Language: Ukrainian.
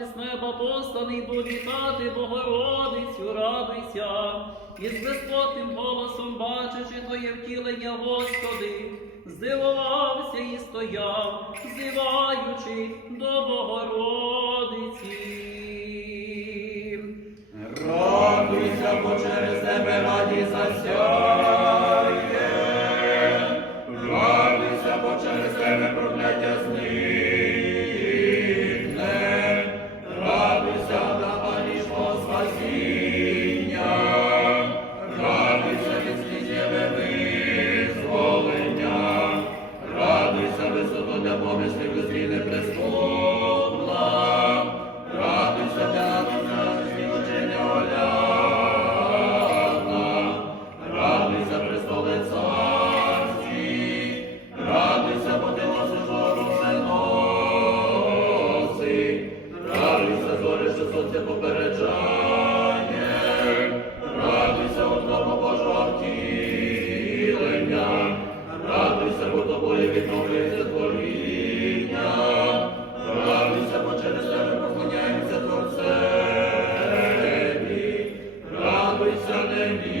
ангель з неба посланий вітати Богородицю, радуйся, і з безплотним голосом, бачачи твоє втілення, Господи, здивувався і стояв, зиваючи до Богородиці. Радуйся, бо високо для помислів, зріне преступла. Радуйся, для співчення оляна. Радуйся, престоле царський. Радуйся, бо ти носиш оруженоси. Радуйся, зорі, що попереджає. Hallelujah.